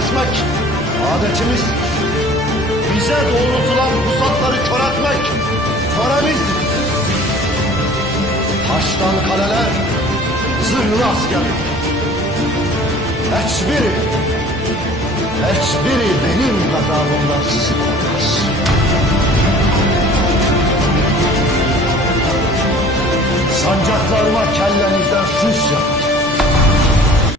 kesmek adetimiz. Bize doğrultulan pusatları kör etmek töremizdir. Taştan kaleler, zırhlı asker. Hiçbiri benim gazabımdan sizi korumaz. Sancaklarıma kellenizden süs yapacağım.